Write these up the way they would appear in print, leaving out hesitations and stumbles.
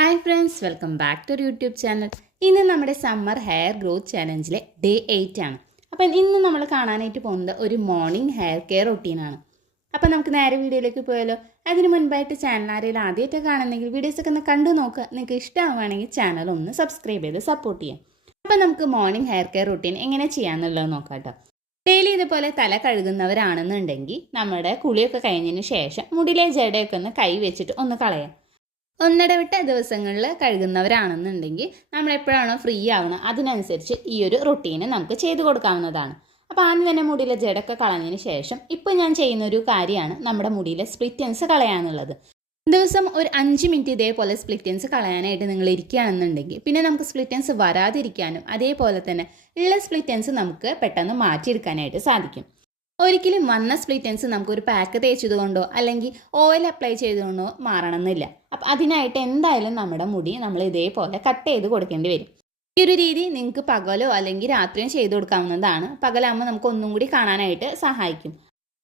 Hi friends, welcome back to YouTube channel. ഇന്ന് നമ്മുടെ summer hair growth ചാലഞ്ചിലെ day 8 ആണ്. അപ്പം ഇന്ന് നമ്മൾ കാണാനായിട്ട് പോകുന്നത് ഒരു മോർണിംഗ് ഹെയർ കെയർ റൊട്ടീനാണ്. അപ്പം നമുക്ക് നേരെ വീഡിയോയിലേക്ക് പോയാലോ. അതിന് മുൻപായിട്ട് ചാനൽ ആരെങ്കിലും ആദ്യമായിട്ട് കാണുന്നെങ്കിൽ വീഡിയോസൊക്കെ ഒന്ന് കണ്ടു നോക്കുക. നിങ്ങൾക്ക് ഇഷ്ടമാവുകയാണെങ്കിൽ ചാനൽ ഒന്ന് സബ്സ്ക്രൈബ് ചെയ്ത് സപ്പോർട്ട് ചെയ്യാം. അപ്പം നമുക്ക് മോർണിംഗ് ഹെയർ കെയർ റൊട്ടീൻ എങ്ങനെ ചെയ്യാമെന്നുള്ളത് നോക്കാം കേട്ടോ. ഡെയിലി ഇതുപോലെ തല കഴുകുന്നവരാണെന്നുണ്ടെങ്കിൽ നമ്മുടെ കുളിയൊക്കെ കഴിഞ്ഞതിന് ശേഷം മുടിയിലെ ജടയൊക്കെ ഒന്ന് കൈ വെച്ചിട്ട് ഒന്ന് കളയാം. ഒന്നിടവിട്ട ദിവസങ്ങളിൽ കഴുകുന്നവരാണെന്നുണ്ടെങ്കിൽ നമ്മൾ എപ്പോഴാണോ ഫ്രീ ആവുന്നത് അതിനനുസരിച്ച് ഈ ഒരു റൊട്ടീന് നമുക്ക് ചെയ്തു കൊടുക്കാവുന്നതാണ്. അപ്പോൾ ആദ്യം തന്നെ മുടിയിലെ ജടയൊക്കെ കളഞ്ഞതിന് ശേഷം ഇപ്പോൾ ഞാൻ ചെയ്യുന്ന ഒരു കാര്യമാണ് നമ്മുടെ മുടിയിലെ സ്പ്ലിറ്റ് എൻഡ്സ് കളയാനുള്ളത്. ദിവസം ഒരു 5 മിനിറ്റ് ഇതേപോലെ സ്പ്ലിറ്റ് എൻഡ്സ് കളയാനായിട്ട് നിങ്ങൾ ഇരിക്കുകയാണെന്നുണ്ടെങ്കിൽ പിന്നെ നമുക്ക് സ്പ്ലിറ്റ് എൻഡ്സ് വരാതിരിക്കാനും അതേപോലെ തന്നെ ഉള്ള സ്പ്ലിറ്റ് എൻഡ്സ് നമുക്ക് പെട്ടെന്ന് മാറ്റിയെടുക്കാനായിട്ട് സാധിക്കും. ഒരിക്കലും വന്ന സ്പ്ലിറ്റ് എൻഡ്സ് നമുക്കൊരു പാക്ക് തേച്ചതുകൊണ്ടോ അല്ലെങ്കിൽ ഓയിൽ അപ്ലൈ ചെയ്തുകൊണ്ടോ മാറണമെന്നില്ല. അപ്പം അതിനായിട്ട് എന്തായാലും നമ്മുടെ മുടി നമ്മൾ ഇതേപോലെ കട്ട് ചെയ്ത് കൊടുക്കേണ്ടി വരും. ഈ ഒരു രീതി നിങ്ങൾക്ക് പകലോ അല്ലെങ്കിൽ രാത്രിയും ചെയ്ത് കൊടുക്കാവുന്നതാണ്. പകലാകുമ്പോൾ നമുക്ക് ഒന്നും കൂടി കാണാനായിട്ട് സഹായിക്കും.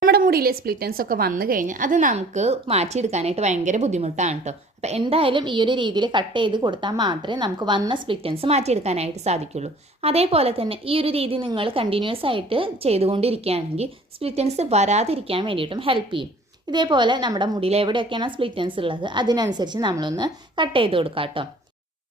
നമ്മുടെ മുടിയിലെ സ്പ്ലിറ്റ് എൻഡ്സ് ഒക്കെ വന്നു കഴിഞ്ഞാൽ അത് നമുക്ക് മാറ്റിയെടുക്കാനായിട്ട് ഭയങ്കര ബുദ്ധിമുട്ടാണ് കേട്ടോ. അപ്പം എന്തായാലും ഈ ഒരു രീതിയിൽ കട്ട് ചെയ്ത് കൊടുത്താൽ മാത്രമേ നമുക്ക് വന്ന സ്പ്ലിറ്റ് എൻഡ്സ് മാറ്റിയെടുക്കാനായിട്ട് സാധിക്കുള്ളൂ. അതേപോലെ തന്നെ ഈ ഒരു രീതി നിങ്ങൾ കണ്ടിന്യൂസ് ആയിട്ട് ചെയ്തുകൊണ്ടിരിക്കുകയാണെങ്കിൽ സ്പ്ലിറ്റ് എൻഡ്സ് വരാതിരിക്കാൻ വേണ്ടിയിട്ടും ഹെൽപ്പ് ചെയ്യും. ഇതേപോലെ നമ്മുടെ മുടിയിൽ എവിടെയൊക്കെയാണ് സ്പ്ലിറ്റ് എൻഡ്സ് ഉള്ളത് അതിനനുസരിച്ച് നമ്മളൊന്ന് കട്ട് ചെയ്ത് കൊടുക്കാം കേട്ടോ.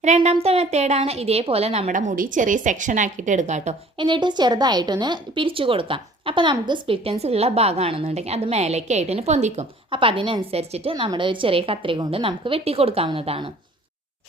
രണ്ടാമത്തെ മെത്തേഡാണ് ഇതേപോലെ നമ്മുടെ മുടി ചെറിയ സെക്ഷൻ ആക്കിയിട്ട് എടുക്കാം കേട്ടോ. എന്നിട്ട് ചെറുതായിട്ടൊന്ന് പിരിച്ചു കൊടുക്കാം. അപ്പോൾ നമുക്ക് സ്പ്ലിറ്റ് എൻഡ്സ് ഉള്ള ഭാഗമാണെന്നുണ്ടെങ്കിൽ അത് മേലേക്കായിട്ട് തന്നെ പൊന്തിക്കും. അപ്പോൾ അതിനനുസരിച്ചിട്ട് നമ്മുടെ ഒരു ചെറിയ കത്രി കൊണ്ട് നമുക്ക് വെട്ടി കൊടുക്കാവുന്നതാണ്.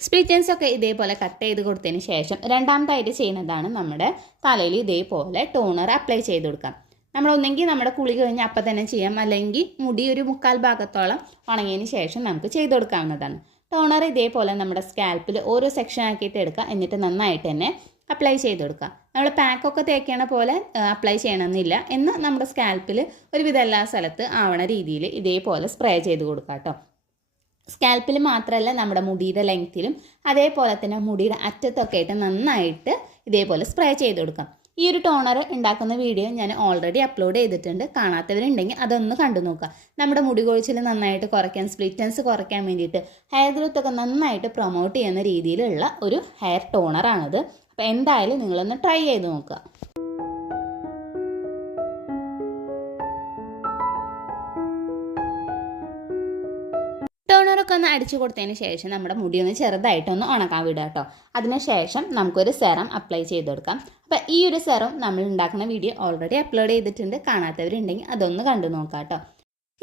സ്പ്ലിറ്റ് എൻഡ്സ് ഒക്കെ ഇതേപോലെ കട്ട് ചെയ്ത് കൊടുത്തതിന് ശേഷം രണ്ടാമതായിട്ട് ചെയ്യുന്നതാണ് നമ്മുടെ തലയിൽ ഇതേപോലെ ടോണർ അപ്ലൈ ചെയ്ത് കൊടുക്കാം. നമ്മളൊന്നെങ്കിൽ നമ്മുടെ കുളി കഴിഞ്ഞ് അപ്പം തന്നെ ചെയ്യാം, അല്ലെങ്കിൽ മുടി ഒരു 1/4 ഭാഗത്തോളം ഉണങ്ങിയതിന് ശേഷം നമുക്ക് ചെയ്ത് കൊടുക്കാവുന്നതാണ്. ടോണർ ഇതേപോലെ നമ്മുടെ സ്കാൽപ്പിൽ ഓരോ സെക്ഷൻ ആക്കിയിട്ട് എടുക്കുക. എന്നിട്ട് നന്നായിട്ട് തന്നെ അപ്ലൈ ചെയ്ത് കൊടുക്കുക. നമ്മൾ പാക്കൊക്കെ തേക്കണ പോലെ അപ്ലൈ ചെയ്യണമെന്നില്ല. എന്നാൽ നമ്മുടെ സ്കാൽപ്പിൽ ഒരുവിധം എല്ലാ സ്ഥലത്ത് ആവണ രീതിയിൽ ഇതേപോലെ സ്പ്രേ ചെയ്ത് കൊടുക്കുക കേട്ടോ. സ്കാൽപ്പിൽ മാത്രമല്ല നമ്മുടെ മുടിയുടെ ലെങ്ത്തിലും അതേപോലെ തന്നെ മുടിയുടെ അറ്റത്തൊക്കെ ആയിട്ട് നന്നായിട്ട് ഇതേപോലെ സ്പ്രേ ചെയ്ത് കൊടുക്കാം. ഈ ഒരു ടോണർ ഉണ്ടാക്കുന്ന വീഡിയോ ഞാൻ ഓൾറെഡി അപ്ലോഡ് ചെയ്തിട്ടുണ്ട്. കാണാത്തവരുണ്ടെങ്കിൽ അതൊന്ന് കണ്ടു നോക്കുക. നമ്മുടെ മുടി കൊഴിച്ചിൽ നന്നായിട്ട് കുറയ്ക്കാൻ, സ്പ്ലിറ്റ് എൻഡ്സ് കുറയ്ക്കാൻ വേണ്ടിയിട്ട് ഹെയർ ഗ്രോത്ത് ഒക്കെ നന്നായിട്ട് പ്രൊമോട്ട് ചെയ്യുന്ന രീതിയിലുള്ള ഒരു ഹെയർ ടോണറാണിത്. അപ്പോൾ എന്തായാലും നിങ്ങളൊന്ന് ട്രൈ ചെയ്ത് നോക്കുക. ടോണറൊക്കെ ഒന്ന് അടിച്ചു കൊടുത്തതിന് ശേഷം നമ്മുടെ മുടി ഒന്ന് ചെറുതായിട്ടൊന്ന് ഉണക്കാൻ വിടുക കേട്ടോ. അതിനുശേഷം നമുക്കൊരു സെറം അപ്ലൈ ചെയ്ത് കൊടുക്കാം. അപ്പോൾ ഈ ഒരു സെറം നമ്മൾ ഉണ്ടാക്കുന്ന വീഡിയോ ഓൾറെഡി അപ്ലോഡ് ചെയ്തിട്ടുണ്ട്. കാണാത്തവരുണ്ടെങ്കിൽ അതൊന്ന് കണ്ടു നോക്കാം കേട്ടോ.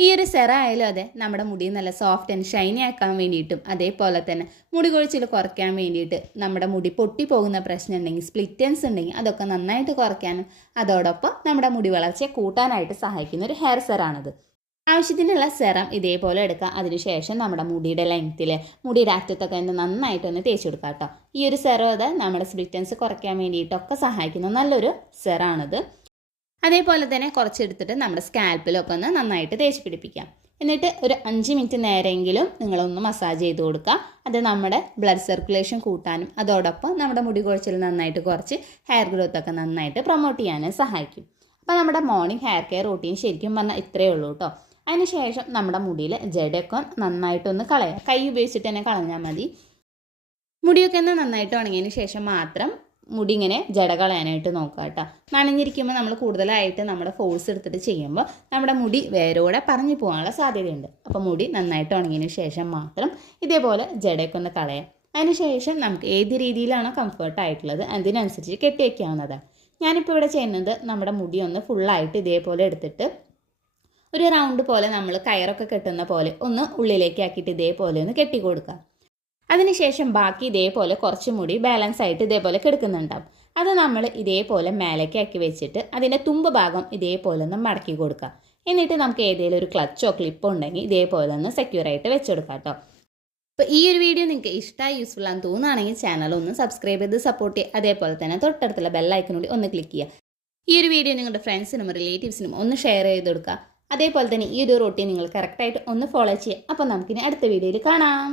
ഈ ഒരു സെറം ആയാലും അതെ നമ്മുടെ മുടി നല്ല സോഫ്റ്റ് ആൻഡ് ഷൈനി ആക്കാൻ വേണ്ടിയിട്ടും അതേപോലെ തന്നെ മുടി കൊഴിച്ചിൽ കുറയ്ക്കാൻ വേണ്ടിയിട്ട്, നമ്മുടെ മുടി പൊട്ടി പോകുന്ന പ്രശ്നം ഉണ്ടെങ്കിൽ, സ്പ്ലിറ്റ് എൻഡ്സ് ഉണ്ടെങ്കിൽ അതൊക്കെ നന്നായിട്ട് കുറയ്ക്കാനും അതോടൊപ്പം നമ്മുടെ മുടി വളർച്ചയെ കൂട്ടാനായിട്ട് സഹായിക്കുന്ന ഒരു ഹെയർ സെറാണിത്. ആവശ്യത്തിനുള്ള സെറം ഇതേപോലെ എടുക്കുക. അതിനുശേഷം നമ്മുടെ മുടിയുടെ ലെങ്ത്തിൽ മുടിയുടെ അറ്റത്തൊക്കെ നന്നായിട്ടൊന്ന് തേച്ച് കൊടുക്കുക കേട്ടോ. ഈ ഒരു സെറം അത് നമ്മുടെ സ്പ്ലിറ്റ് എൻഡ്സ് കുറയ്ക്കാൻ വേണ്ടിയിട്ടൊക്കെ സഹായിക്കുന്ന നല്ലൊരു സെറാണിത്. അതേപോലെ തന്നെ കുറച്ചെടുത്തിട്ട് നമ്മുടെ സ്കാൽപ്പിലൊക്കെ ഒന്ന് നന്നായിട്ട് തേച്ച് പിടിപ്പിക്കാം. എന്നിട്ട് ഒരു 5 മിനിറ്റ് നേരമെങ്കിലും നിങ്ങളൊന്ന് മസാജ് ചെയ്ത് കൊടുക്കുക. അത് നമ്മുടെ ബ്ലഡ് സർക്കുലേഷൻ കൂട്ടാനും അതോടൊപ്പം നമ്മുടെ മുടി കൊഴിച്ചിൽ നന്നായിട്ട് കുറച്ച് ഹെയർ ഗ്രോത്ത് ഒക്കെ നന്നായിട്ട് പ്രൊമോട്ട് ചെയ്യാനും സഹായിക്കും. അപ്പോൾ നമ്മുടെ മോർണിംഗ് ഹെയർ കെയർ റൂട്ടീൻ ശരിക്കും പറഞ്ഞാൽ ഇത്രയേ ഉള്ളൂ കേട്ടോ. അതിനുശേഷം നമ്മുടെ മുടിയിൽ ജടയൊക്കെ നന്നായിട്ടൊന്ന് കളയാം. കൈ ഉപയോഗിച്ചിട്ട് തന്നെ കളഞ്ഞാൽ മതി. മുടിയൊക്കെ ഒന്ന് നന്നായിട്ട് ഉണങ്ങിയതിന് ശേഷം മാത്രം മുടി ഇങ്ങനെ ജട കളയാനായിട്ട് നോക്കുക കേട്ടോ. നനഞ്ഞിരിക്കുമ്പോൾ നമ്മൾ കൂടുതലായിട്ട് നമ്മുടെ ഫോഴ്സ് എടുത്തിട്ട് ചെയ്യുമ്പോൾ നമ്മുടെ മുടി വേരോടെ പറഞ്ഞു പോകാനുള്ള സാധ്യതയുണ്ട്. അപ്പോൾ മുടി നന്നായിട്ട് ഉണങ്ങിയതിന് ശേഷം മാത്രം ഇതേപോലെ ജടയൊക്കെ ഒന്ന് കളയാം. അതിനുശേഷം നമുക്ക് ഏത് രീതിയിലാണോ കംഫർട്ടായിട്ടുള്ളത് അതിനനുസരിച്ച് കെട്ടി വയ്ക്കാവുന്നതാണ്. ഞാനിപ്പോൾ ഇവിടെ ചെയ്യുന്നത് നമ്മുടെ മുടി ഒന്ന് ഫുള്ളായിട്ട് ഇതേപോലെ എടുത്തിട്ട് ഒരു റൗണ്ട് പോലെ നമ്മൾ കയറൊക്കെ കെട്ടുന്ന പോലെ ഒന്ന് ഉള്ളിലേക്ക് ആക്കിയിട്ട് ഇതേപോലെ ഒന്ന് കെട്ടി കൊടുക്കുക. അതിനുശേഷം ബാക്കി ഇതേപോലെ കുറച്ച് മുടി ബാലൻസ് ആയിട്ട് ഇതേപോലെ കിടക്കുന്നുണ്ടാവും. അത് നമ്മൾ ഇതേപോലെ മേലേക്ക് ആക്കി വെച്ചിട്ട് അതിൻ്റെ തുമ്പ് ഭാഗം ഇതേപോലെ ഒന്ന് മടക്കി കൊടുക്കുക. എന്നിട്ട് നമുക്ക് ഏതെങ്കിലും ഒരു ക്ലച്ചോ ക്ലിപ്പോ ഉണ്ടെങ്കിൽ ഇതേപോലെ ഒന്ന് സെക്യൂറായിട്ട് വെച്ചെടുക്കാം കേട്ടോ. അപ്പോൾ ഈ ഒരു വീഡിയോ നിങ്ങൾക്ക് ഇഷ്ടമായി യൂസ്ഫുൾ ആണെന്ന് തോന്നുകയാണെങ്കിൽ ചാനൽ ഒന്ന് സബ്സ്ക്രൈബ് ചെയ്ത് സപ്പോർട്ട് ചെയ്യുക. അതേപോലെ തന്നെ തൊട്ടടുത്തുള്ള ബെല്ലൈക്കൺ കൂടി ഒന്ന് ക്ലിക്ക് ചെയ്യുക. ഈ ഒരു വീഡിയോ നിങ്ങളുടെ ഫ്രണ്ട്സിനും റിലേറ്റീവ്സിനും ഒന്ന് ഷെയർ ചെയ്ത് കൊടുക്കുക. അതേപോലെ തന്നെ ഈ ഒരു റൊട്ടീൻ നിങ്ങൾ കറക്റ്റായിട്ട് ഒന്ന് ഫോളോ ചെയ്യുക. അപ്പോൾ നമുക്കിനി അടുത്ത വീഡിയോയിൽ കാണാം.